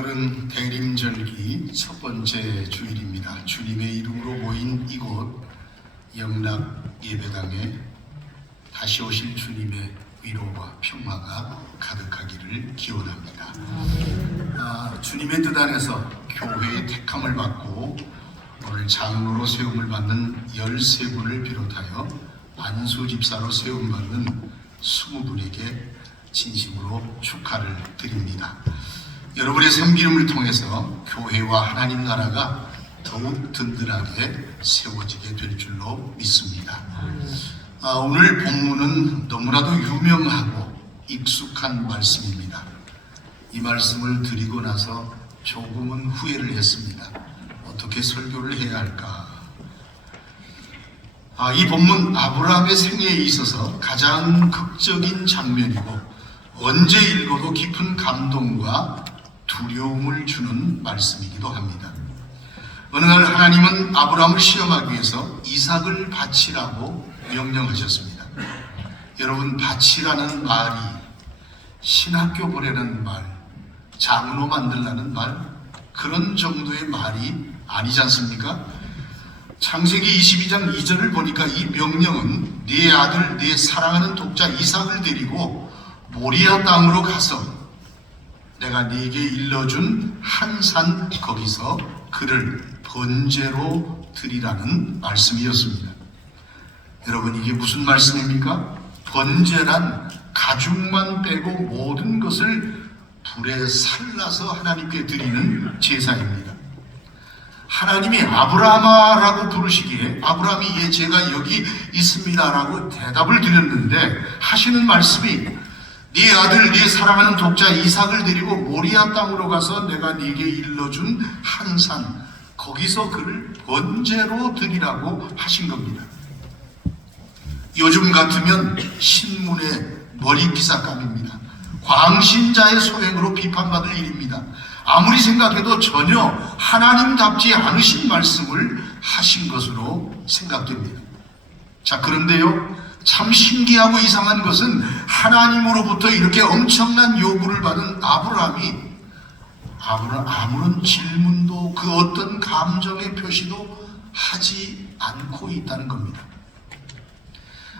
오늘은 대림절기 첫 번째 주일입니다. 주님의 이름으로 모인 이곳 영락 예배당에 다시 오실 주님의 위로와 평화가 가득하기를 기원합니다. 주님의 뜻 안에서 교회의 택함을 받고 오늘 장로로 세움을 받는 13분을 비롯하여 안수 집사로 세움받는 20분에게 진심으로 축하를 드립니다. 여러분의 섬기름을 통해서 교회와 하나님 나라가 더욱 든든하게 세워지게 될 줄로 믿습니다. 오늘 본문은 너무나도 유명하고 익숙한 말씀입니다. 이 말씀을 드리고 나서 조금은 후회를 했습니다. 어떻게 설교를 해야 할까? 이 본문 아브라함의 생애에 있어서 가장 극적인 장면이고 언제 읽어도 깊은 감동과 두려움을 주는 말씀이기도 합니다. 어느 날 하나님은 아브라함을 시험하기 위해서 이삭을 바치라고 명령하셨습니다. 여러분, 바치라는 말이 신학교 보내는 말, 장로 만들라는 말, 그런 정도의 말이 아니지 않습니까? 창세기 22장 2절을 보니까 이 명령은 네 아들, 네 사랑하는 독자 이삭을 데리고 모리아 땅으로 가서 내가 네게 일러준 한 산 거기서 그를 번제로 드리라는 말씀이었습니다. 여러분, 이게 무슨 말씀입니까? 번제란 가죽만 빼고 모든 것을 불에 살라서 하나님께 드리는 제사입니다. 하나님이 아브라함아라고 부르시기에 아브라함이 예, 제가 여기 있습니다라고 대답을 드렸는데 하시는 말씀이 네 아들, 네 사랑하는 독자 이삭을 데리고 모리아 땅으로 가서 내가 네게 일러준 한 산 거기서 그를 번제로 드리라고 하신 겁니다. 요즘 같으면 신문의 머리비삭감입니다. 광신자의 소행으로 비판받을 일입니다. 아무리 생각해도 전혀 하나님답지 않으신 말씀을 하신 것으로 생각됩니다. 자, 그런데요, 참 신기하고 이상한 것은 하나님으로부터 이렇게 엄청난 요구를 받은 아브라함이 아무런 질문도 그 어떤 감정의 표시도 하지 않고 있다는 겁니다.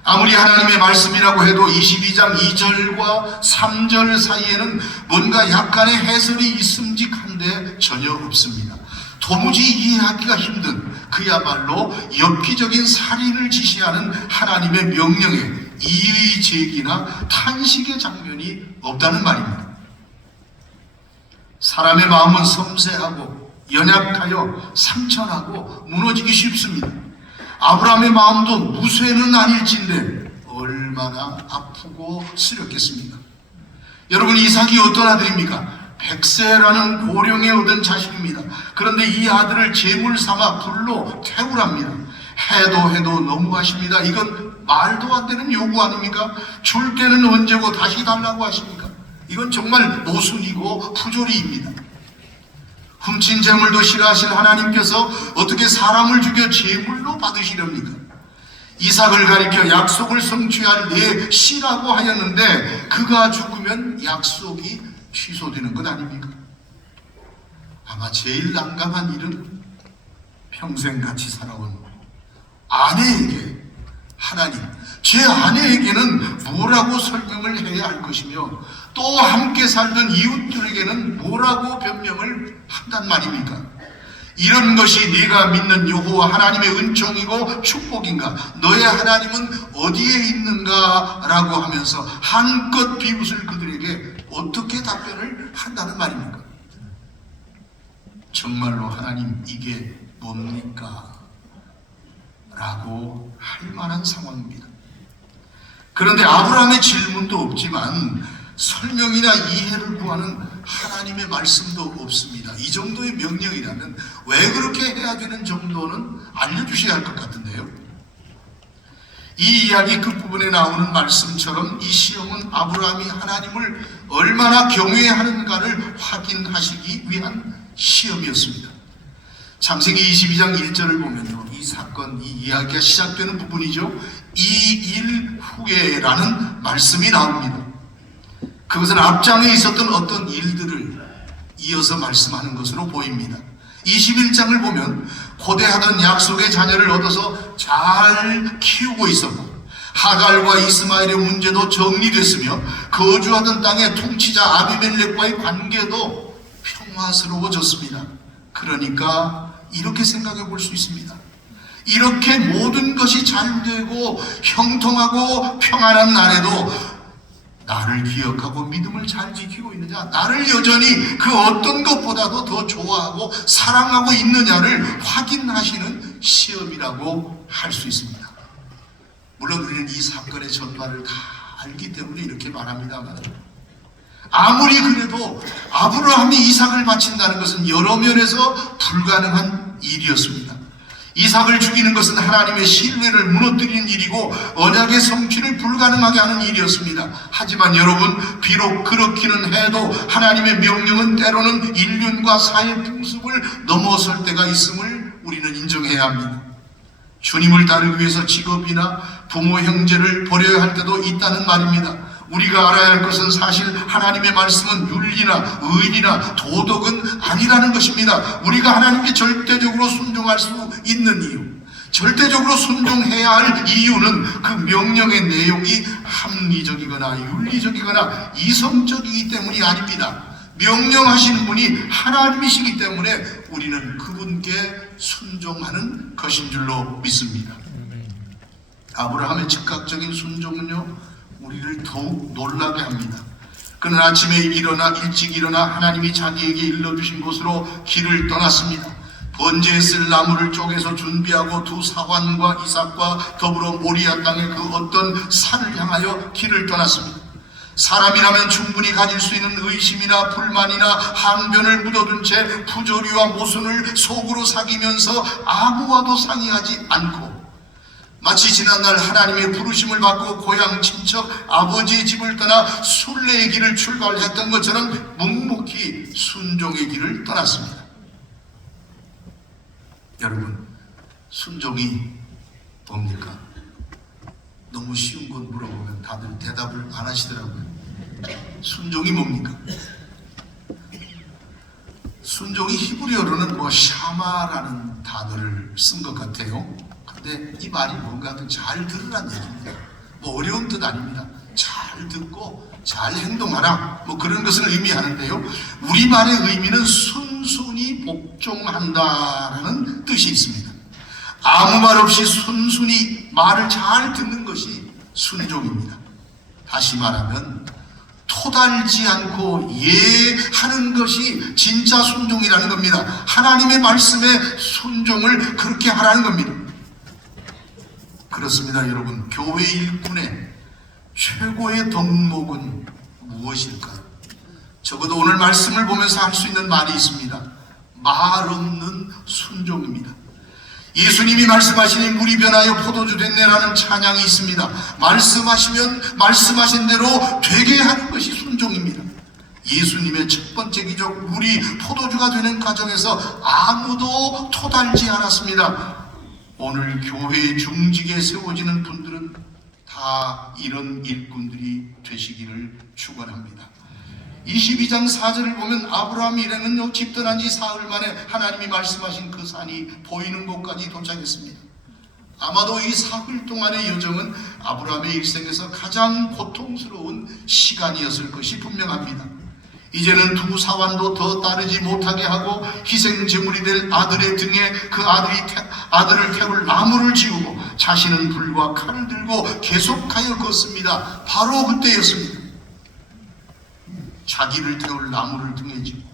아무리 하나님의 말씀이라고 해도 22장 2절과 3절 사이에는 뭔가 약간의 해설이 있음직한데 전혀 없습니다. 도무지 이해하기가 힘든 그야말로 엽기적인 살인을 지시하는 하나님의 명령에 이의 제기나 탄식의 장면이 없다는 말입니다. 사람의 마음은 섬세하고 연약하여 상처나고 무너지기 쉽습니다. 아브라함의 마음도 무쇠는 아닐진데 얼마나 아프고 쓰렸겠습니까? 여러분, 이삭이 어떤 아들입니까? 백세라는 고령에 얻은 자식입니다. 그런데 이 아들을 제물 삼아 불로 태우랍니다. 해도 너무하십니다. 이건 말도 안 되는 요구 아닙니까? 줄 때는 언제고 다시 달라고 하십니까? 이건 정말 모순이고 부조리입니다. 훔친 재물도 싫어하실 하나님께서 어떻게 사람을 죽여 제물로 받으시렵니까? 이삭을 가리켜 약속을 성취할 내 씨라고 하였는데 그가 죽으면 약속이 취소되는 것 아닙니까? 아마 제일 난감한 일은 평생 같이 살아온 아내에게 하나님, 제 아내에게는 뭐라고 설명을 해야 할 것이며 또 함께 살던 이웃들에게는 뭐라고 변명을 한단 말입니까? 이런 것이 네가 믿는 여호와 하나님의 은총이고 축복인가? 너의 하나님은 어디에 있는가? 라고 하면서 한껏 비웃을 그들에게 어떻게 답변을 한다는 말입니까? 정말로 하나님 이게 뭡니까? 라고 할 만한 상황입니다. 그런데 아브라함의 질문도 없지만 설명이나 이해를 구하는 하나님의 말씀도 없습니다. 이 정도의 명령이라면 왜 그렇게 해야 되는 정도는 알려주셔야 할 것 같은데요. 이 이야기 끝부분에 나오는 말씀처럼 이 시험은 아브라함이 하나님을 얼마나 경외하는가를 확인하시기 위한 시험이었습니다. 창세기 22장 1절을 보면요, 이 사건, 이 이야기가 시작되는 부분이죠. 이 일 후에라는 말씀이 나옵니다. 그것은 앞장에 있었던 어떤 일들을 이어서 말씀하는 것으로 보입니다. 21장을 보면 고대하던 약속의 자녀를 얻어서 잘 키우고 있었고 하갈과 이스마엘의 문제도 정리됐으며 거주하던 땅의 통치자 아비멜렉과의 관계도 평화스러워졌습니다. 그러니까 이렇게 생각해 볼 수 있습니다. 이렇게 모든 것이 잘 되고 형통하고 평안한 날에도 나를 기억하고 믿음을 잘 지키고 있느냐, 나를 여전히 그 어떤 것보다도 더 좋아하고 사랑하고 있느냐를 확인하시는 시험이라고 할 수 있습니다. 물론 우리는 이 사건의 전말을 다 알기 때문에 이렇게 말합니다만, 아무리 그래도 아브라함이 이삭을 바친다는 것은 여러 면에서 불가능한 일이었습니다. 이삭을 죽이는 것은 하나님의 신뢰를 무너뜨리는 일이고 언약의 성취를 불가능하게 하는 일이었습니다. 하지만 여러분, 비록 그렇기는 해도 하나님의 명령은 때로는 인륜과 사회 풍습을 넘어설 때가 있음을 우리는 인정해야 합니다. 주님을 따르기 위해서 직업이나 부모 형제를 버려야 할 때도 있다는 말입니다. 우리가 알아야 할 것은 사실 하나님의 말씀은 윤리나 의리나 도덕은 아니라는 것입니다. 우리가 하나님께 절대적으로 순종할 수 있는 이유, 절대적으로 순종해야 할 이유는 그 명령의 내용이 합리적이거나 윤리적이거나 이성적이기 때문이 아닙니다. 명령하시는 분이 하나님이시기 때문에 우리는 그분께 순종하는 것인 줄로 믿습니다. 아브라함의 즉각적인 순종은요, 우리를 더욱 놀라게 합니다. 그는 아침에 일찍 일어나 하나님이 자기에게 일러주신 곳으로 길을 떠났습니다. 번제에 쓸 나무를 쪼개서 준비하고 두 사환과 이삭과 더불어 모리아 땅의 그 어떤 산을 향하여 길을 떠났습니다. 사람이라면 충분히 가질 수 있는 의심이나 불만이나 항변을 묻어둔 채 부조리와 모순을 속으로 사귀면서 아무와도 상의하지 않고 마치 지난날 하나님의 부르심을 받고 고향 친척 아버지의 집을 떠나 순례의 길을 출발했던 것처럼 묵묵히 순종의 길을 떠났습니다. 여러분, 순종이 뭡니까? 너무 쉬운 것 물어보면 다들 대답을 안 하시더라고요. 순종이 뭡니까? 순종이 히브리어로는 샤마라는 단어를 쓴 것 같아요. 근데 이 말이 뭔가 잘 들으란 얘기입니다. 어려운 뜻 아닙니다. 잘 듣고 잘 행동하라, 그런 것을 의미하는데요. 우리말의 의미는 순순히 복종한다라는 뜻이 있습니다. 아무 말 없이 순순히 말을 잘 듣는 것이 순종입니다. 다시 말하면 토달지 않고 예하는 것이 진짜 순종이라는 겁니다. 하나님의 말씀에 순종을 그렇게 하라는 겁니다. 그렇습니다, 여러분. 교회 일꾼의 최고의 덕목은 무엇일까요? 적어도 오늘 말씀을 보면서 할 수 있는 말이 있습니다. 말 없는 순종입니다. 예수님이 말씀하시니 물이 변하여 포도주 됐네라는 찬양이 있습니다. 말씀하시면 말씀하신 대로 되게 하는 것이 순종입니다. 예수님의 첫 번째 기적, 물이 포도주가 되는 과정에서 아무도 토달지 않았습니다. 오늘 교회의 중직에 세워지는 분들은 다 이런 일꾼들이 되시기를 축원합니다. 22장 4절을 보면 아브라함이 이래는요, 집 떠난 지 사흘 만에 하나님이 말씀하신 그 산이 보이는 곳까지 도착했습니다. 아마도 이 사흘 동안의 여정은 아브라함의 일생에서 가장 고통스러운 시간이었을 것이 분명합니다. 이제는 두 사환도 더 따르지 못하게 하고 희생 제물이 될 아들의 등에 그 아들을 태울 나무를 지우고 자신은 불과 칼을 들고 계속하여 걷습니다. 바로 그때였습니다. 자기를 태울 나무를 등에 지고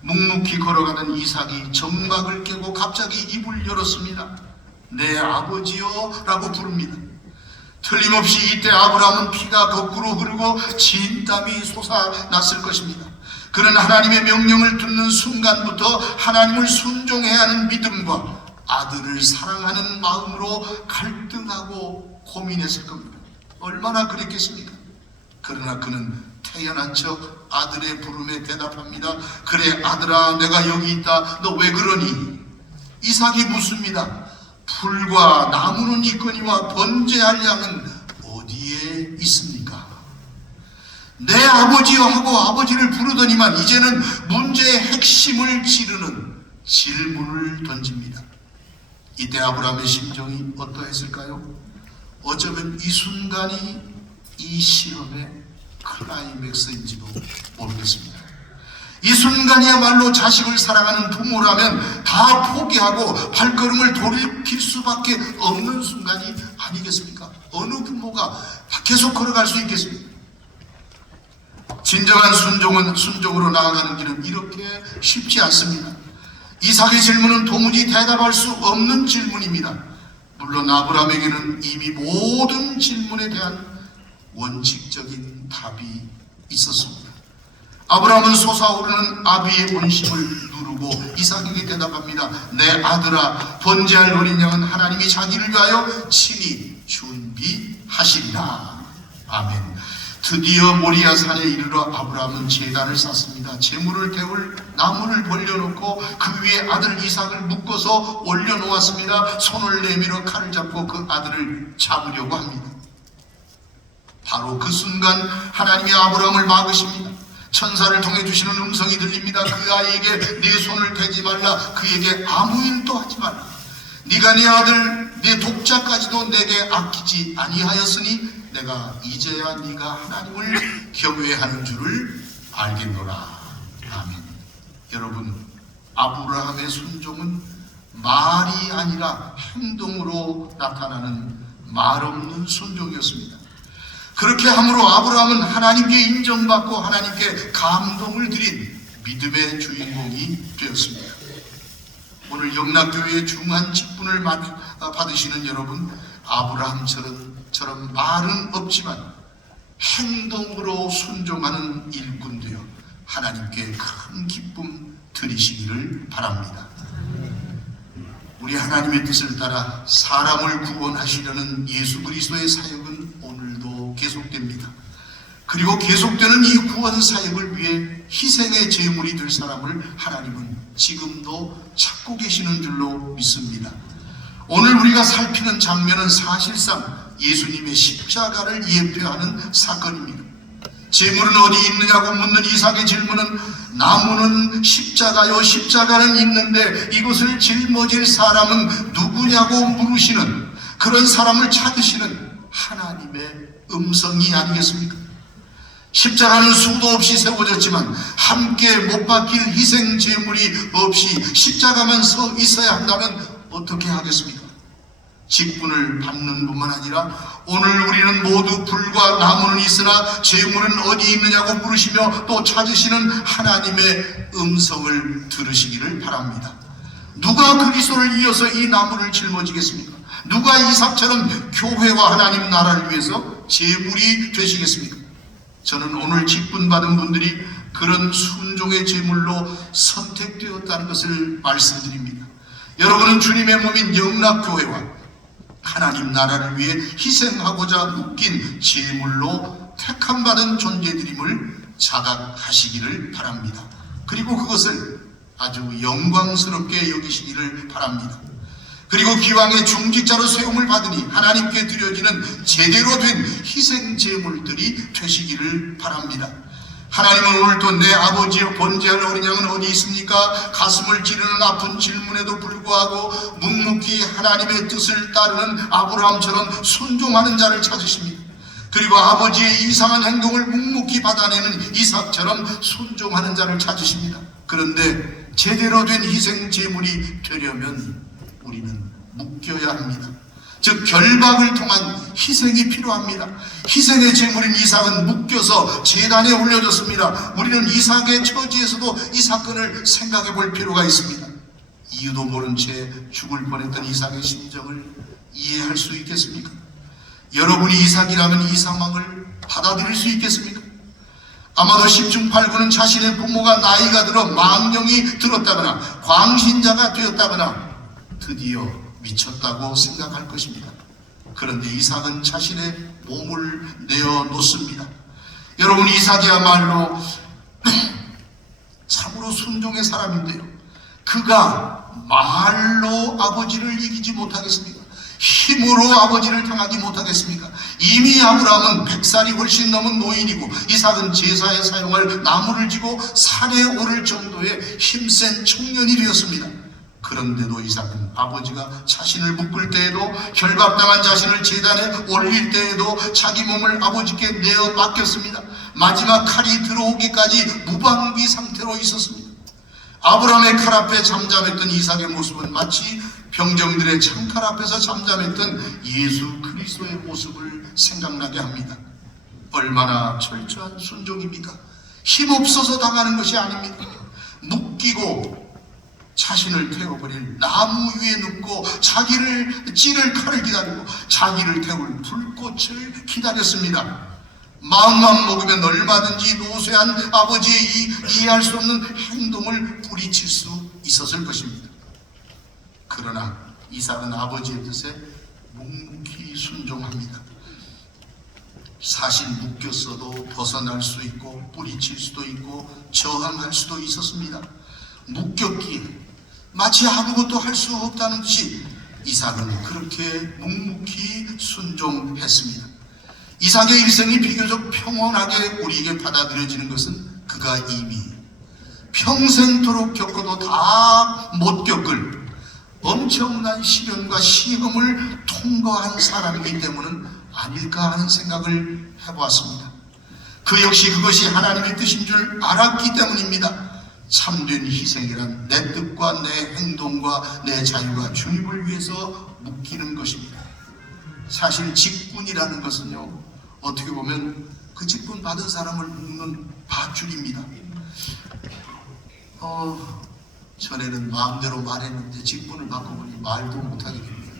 묵묵히 걸어가던 이삭이 정막을 깨고 갑자기 입을 열었습니다. 내 아버지요 라고 부릅니다. 틀림없이 이때 아브라함은 피가 거꾸로 흐르고 진땀이 솟아났을 것입니다. 그는 하나님의 명령을 듣는 순간부터 하나님을 순종해야 하는 믿음과 아들을 사랑하는 마음으로 갈등하고 고민했을 겁니다. 얼마나 그랬겠습니까? 그러나 그는 태어난 척 아들의 부름에 대답합니다. 그래 아들아, 내가 여기 있다. 너 왜 그러니? 이삭이 묻습니다. 풀과 나무는 있거니와 번제할 양은 어디에 있습니까? 내 아버지여 하고 아버지를 부르더니만 이제는 문제의 핵심을 찌르는 질문을 던집니다. 이때 아브라함의 심정이 어떠했을까요? 어쩌면 이 순간이 이 실험의 클라이맥스인지도 모르겠습니다. 이 순간이야말로 자식을 사랑하는 부모라면 다 포기하고 발걸음을 돌이킬 수밖에 없는 순간이 아니겠습니까? 어느 부모가 계속 걸어갈 수 있겠습니까? 진정한 순종으로 나아가는 길은 이렇게 쉽지 않습니다. 이삭의 질문은 도무지 대답할 수 없는 질문입니다. 물론 아브라함에게는 이미 모든 질문에 대한 원칙적인 답이 있었습니다. 아브라함은 솟아오르는 아비의 본심을 누르고 이삭에게 대답합니다. 내 아들아, 번제할 어린 양은 하나님이 자기를 위하여 친히 준비하시리라. 아멘. 드디어 모리아 산에 이르러 아브라함은 제단을 쌓습니다. 제물을 태울 나무를 벌려놓고 그 위에 아들 이삭을 묶어서 올려놓았습니다. 손을 내밀어 칼을 잡고 그 아들을 잡으려고 합니다. 바로 그 순간 하나님이 아브라함을 막으십니다. 천사를 통해 주시는 음성이 들립니다. 그 아이에게 네 손을 대지 말라. 그에게 아무 일도 하지 말라. 네가 네 아들 네 독자까지도 내게 아끼지 아니하였으니 내가 이제야 네가 하나님을 경외하는 줄을 알겠노라. 아멘. 여러분, 아브라함의 순종은 말이 아니라 행동으로 나타나는 말없는 순종이었습니다. 그렇게 함으로 아브라함은 하나님께 인정받고 하나님께 감동을 드린 믿음의 주인공이 되었습니다. 오늘 영락교회의 중한 직분을 받으시는 여러분, 아브라함처럼 말은 없지만 행동으로 순종하는 일꾼 되어 하나님께 큰 기쁨 드리시기를 바랍니다. 우리 하나님의 뜻을 따라 사람을 구원하시려는 예수 그리스도의 사역은 오늘도 계속됩니다. 그리고 계속되는 이 구원 사역을 위해 희생의 제물이 될 사람을 하나님은 지금도 찾고 계시는 줄로 믿습니다. 오늘 우리가 살피는 장면은 사실상 예수님의 십자가를 예표하는 사건입니다. 제물은 어디 있느냐고 묻는 이삭의 질문은 나무는 십자가요 십자가는 있는데 이것을 짊어질 사람은 누구냐고 물으시는 그런 사람을 찾으시는 하나님의 음성이 아니겠습니까? 십자가는 수도 없이 세워졌지만 함께 못 박힐 희생 제물이 없이 십자가만 서 있어야 한다면 어떻게 하겠습니까? 직분을 받는 뿐만 아니라 오늘 우리는 모두 불과 나무는 있으나 제물은 어디 있느냐고 물으시며 또 찾으시는 하나님의 음성을 들으시기를 바랍니다. 누가 그리스도를 이어서 이 나무를 짊어지겠습니까? 누가 이삭처럼 교회와 하나님 나라를 위해서 제물이 되시겠습니까? 저는 오늘 직분 받은 분들이 그런 순종의 제물로 선택되었다는 것을 말씀드립니다. 여러분은 주님의 몸인 영락교회와 하나님 나라를 위해 희생하고자 묶인 제물로 택함받은 존재들임을 자각하시기를 바랍니다. 그리고 그것을 아주 영광스럽게 여기시기를 바랍니다. 그리고 기왕의 중직자로 세움을 받으니 하나님께 드려지는 제대로 된 희생 제물들이 되시기를 바랍니다. 하나님은 오늘도 내 아버지여 번제할 어린 양은 어디 있습니까? 가슴을 찌르는 아픈 질문에도 불구하고 묵묵히 하나님의 뜻을 따르는 아브라함처럼 순종하는 자를 찾으십니다. 그리고 아버지의 이상한 행동을 묵묵히 받아내는 이삭처럼 순종하는 자를 찾으십니다. 그런데 제대로 된 희생 제물이 되려면 우리는 묶여야 합니다. 즉 결박을 통한 희생이 필요합니다. 희생의 제물인 이삭은 묶여서 제단에 올려졌습니다. 우리는 이삭의 처지에서도 이 사건을 생각해 볼 필요가 있습니다. 이유도 모른 채 죽을 뻔했던 이삭의 심정을 이해할 수 있겠습니까? 여러분이 이삭이라면 이 상황을 받아들일 수 있겠습니까? 아마도 10중 8구는 자신의 부모가 나이가 들어 망령이 들었다거나 광신자가 되었다거나 드디어 미쳤다고 생각할 것입니다. 그런데 이삭은 자신의 몸을 내어놓습니다. 여러분, 이삭이야말로 참으로 순종의 사람인데요, 그가 말로 아버지를 이기지 못하겠습니까? 힘으로 아버지를 당하지 못하겠습니까? 이미 아브라함은 100살이 훨씬 넘은 노인이고 이삭은 제사에 사용할 나무를 지고 산에 오를 정도의 힘센 청년이 되었습니다. 그런데도 이삭은 아버지가 자신을 묶을 때에도, 결박당한 자신을 제단에 올릴 때에도 자기 몸을 아버지께 내어 맡겼습니다. 마지막 칼이 들어오기까지 무방비 상태로 있었습니다. 아브라함의 칼 앞에 잠잠했던 이삭의 모습은 마치 병정들의 창칼 앞에서 잠잠했던 예수 그리스도의 모습을 생각나게 합니다. 얼마나 철저한 순종입니까? 힘없어서 당하는 것이 아닙니다. 묶이고 자신을 태워버릴 나무 위에 눕고 자기를 찌를 칼을 기다리고 자기를 태울 불꽃을 기다렸습니다. 마음만 먹으면 얼마든지 노쇠한 아버지의 이 이해할 수 없는 행동을 뿌리칠 수 있었을 것입니다. 그러나 이삭은 아버지의 뜻에 묵묵히 순종합니다. 사실 묶였어도 벗어날 수 있고 뿌리칠 수도 있고 저항할 수도 있었습니다. 묶였기에 마치 아무것도 할 수 없다는 듯이 이삭은 그렇게 묵묵히 순종했습니다. 이삭의 일생이 비교적 평온하게 우리에게 받아들여지는 것은 그가 이미 평생토록 겪어도 다 못 겪을 엄청난 시련과 시험을 통과한 사람이기 때문은 아닐까 하는 생각을 해보았습니다. 그 역시 그것이 하나님의 뜻인 줄 알았기 때문입니다. 참된 희생이란 내 뜻과 내 행동과 내 자유가 주님을 위해서 묶이는 것입니다. 사실 직분이라는 것은요, 어떻게 보면 그 직분 받은 사람을 묶는 밧줄입니다. 전에는 마음대로 말했는데 직분을 받고 보니 말도 못하게 됩니다.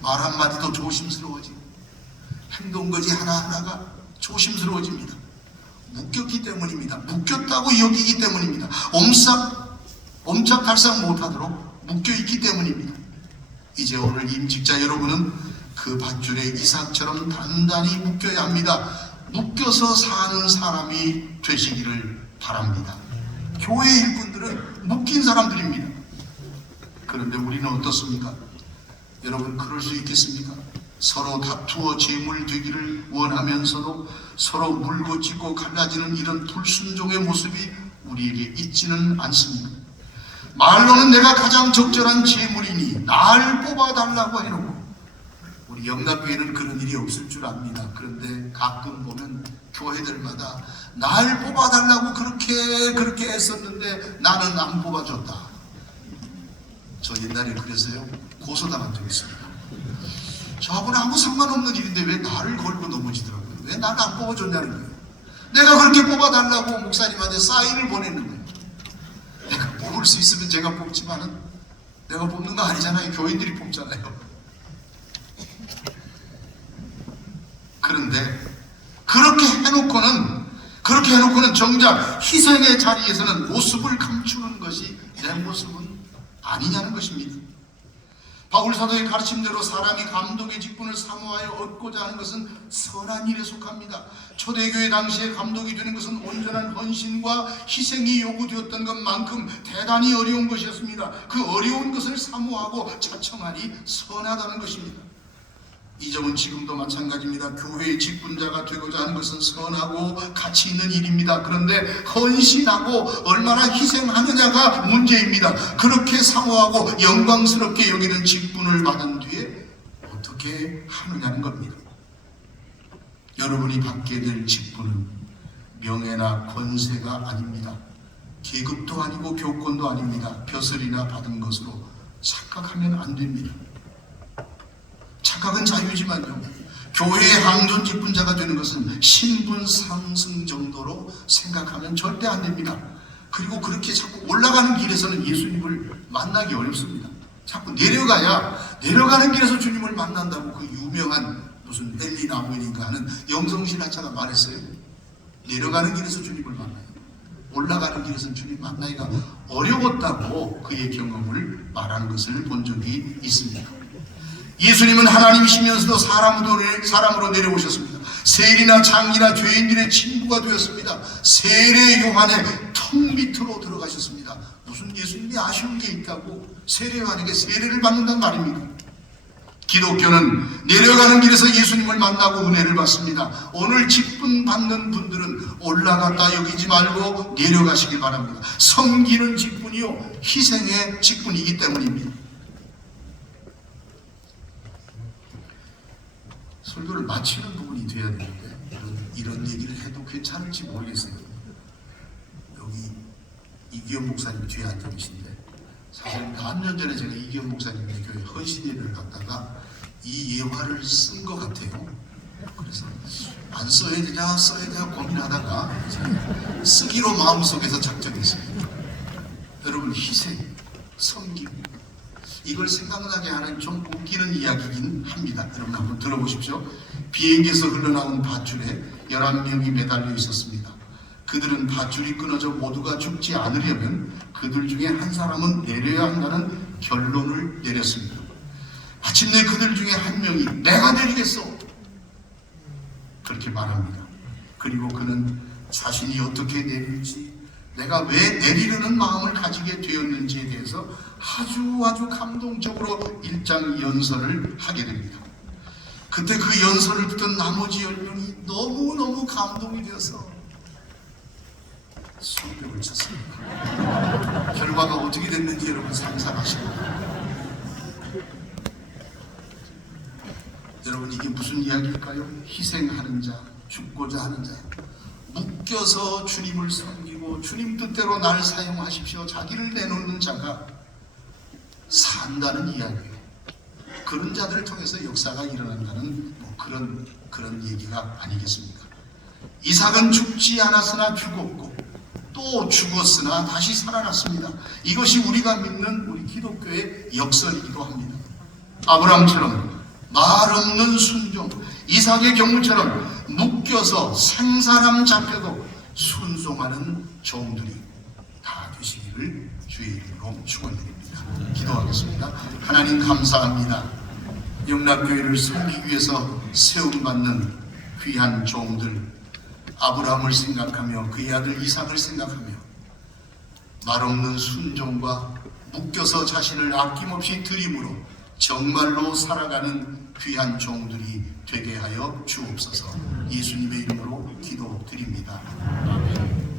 말 한마디도 조심스러워지고 행동거지 하나하나가 조심스러워집니다. 묶였기 때문입니다. 묶였다고 여기기 때문입니다. 옴짝달싹 못하도록 묶여있기 때문입니다. 이제 오늘 임직자 여러분은 그 밧줄에 이삭처럼 단단히 묶여야 합니다. 묶여서 사는 사람이 되시기를 바랍니다. 교회 일꾼들은 묶인 사람들입니다. 그런데 우리는 어떻습니까? 여러분, 그럴 수 있겠습니까? 서로 다투어 재물되기를 원하면서도 서로 물고 찢고 갈라지는 이런 불순종의 모습이 우리에게 있지는 않습니다. 말로는 내가 가장 적절한 재물이니 날 뽑아달라고 해놓고, 우리 영락교회는 그런 일이 없을 줄 압니다. 그런데 가끔 보면 교회들마다 날 뽑아달라고 그렇게 애썼는데 나는 안 뽑아줬다. 저 옛날에 그래서요, 고소당한 적이 있습니다. 저하고는 아무 상관없는 일인데 왜 나를 걸고 넘어지더라고요. 왜 나를 안 뽑아줬냐는 거예요. 내가 그렇게 뽑아달라고 목사님한테 사인을 보냈는데, 내가 뽑을 수 있으면 제가 뽑지만은 내가 뽑는 거 아니잖아요. 교인들이 뽑잖아요. 그런데 그렇게 해놓고는 정작 희생의 자리에서는 모습을 감추는 것이 내 모습은 아니냐는 것입니다. 바울 사도의 가르침대로 사람이 감독의 직분을 사모하여 얻고자 하는 것은 선한 일에 속합니다. 초대교회 당시에 감독이 되는 것은 온전한 헌신과 희생이 요구되었던 것만큼 대단히 어려운 것이었습니다. 그 어려운 것을 사모하고 자청하니 선하다는 것입니다. 이 점은 지금도 마찬가지입니다. 교회의 직분자가 되고자 하는 것은 선하고 가치 있는 일입니다. 그런데 헌신하고 얼마나 희생하느냐가 문제입니다. 그렇게 사모하고 영광스럽게 여기는 직분을 받은 뒤에 어떻게 하느냐는 겁니다. 여러분이 받게 될 직분은 명예나 권세가 아닙니다. 계급도 아니고 교권도 아닙니다. 벼슬이나 받은 것으로 착각하면 안 됩니다. 착각은 자유지만요, 교회의 항존 직분자가 되는 것은 신분 상승 정도로 생각하면 절대 안 됩니다. 그리고 그렇게 자꾸 올라가는 길에서는 예수님을 만나기 어렵습니다. 자꾸 내려가는 길에서 주님을 만난다고 그 유명한 무슨 헨리 나무인인가 하는 영성신학자가 말했어요. 내려가는 길에서 주님을 만나요. 올라가는 길에서는 주님 만나기가 어려웠다고 그의 경험을 말하는 것을 본 적이 있습니다. 예수님은 하나님이시면서도 사람으로 내려오셨습니다. 세리나 장이나 죄인들의 친구가 되었습니다. 세례 요한의 턱 밑으로 들어가셨습니다. 무슨 예수님이 아쉬운 게 있다고 세례 요한에게 세례를 받는단 말입니까? 기독교는 내려가는 길에서 예수님을 만나고 은혜를 받습니다. 오늘 직분 받는 분들은 올라갔다 여기지 말고 내려가시기 바랍니다. 섬기는 직분이요 희생의 직분이기 때문입니다. 설교를 마치는 부분이 돼야 되는데 이런 얘기를 해도 괜찮을지 모르겠어요. 여기 이기현 목사님 뒤에 앉아 계신데 사실 몇 년 전에 제가 이기현 목사님의 교회 헌신예를 갔다가 이 예화를 쓴 것 같아요. 그래서 안 써야 되냐 써야 되냐 고민하다가 쓰기로 마음속에서 작정했습니다. 여러분 희생, 섬김 이걸 생각나게 하는 좀 웃기는 이야기이긴 합니다. 여러분 한번 들어보십시오. 비행기에서 흘러나온 밧줄에 11명이 매달려 있었습니다. 그들은 밧줄이 끊어져 모두가 죽지 않으려면 그들 중에 한 사람은 내려야 한다는 결론을 내렸습니다. 마침내 그들 중에 한 명이 내가 내리겠소 그렇게 말합니다. 그리고 그는 자신이 어떻게 내릴지 내가 왜 내리려는 마음을 가지게 되었는지에 대해서 아주 감동적으로 일장연설을 하게 됩니다. 그때 그 연설을 듣던 나머지 10명이 너무너무 감동이 되어서 손뼉을 쳤습니다. 결과가 어떻게 됐는지 여러분 상상하십니까? 여러분 이게 무슨 이야기일까요? 희생하는 자, 죽고자 하는 자, 묶여서 주님을 섬기고 주님 뜻대로 날 사용하십시오. 자기를 내놓는 자가 산다는 이야기예요. 그런 자들을 통해서 역사가 일어난다는 그런 얘기가 아니겠습니까? 이삭은 죽지 않았으나 죽었고 또 죽었으나 다시 살아났습니다. 이것이 우리가 믿는 우리 기독교의 역설이기도 합니다. 아브라함처럼 말 없는 순종, 이삭의 경우처럼 묶여서 생사람 잡혀도 순종하는 종들이 다 되시기를 주의 이름으로 축원드립니다. 기도하겠습니다. 하나님 감사합니다. 영락교회를 섬기기 위해서 세움받는 귀한 종들 아브라함을 생각하며 그의 아들 이삭을 생각하며 말 없는 순종과 묶여서 자신을 아낌없이 드림으로 정말로 살아가는 귀한 종들이 되게 하여 주옵소서. 예수님의 이름으로 기도드립니다. 아멘.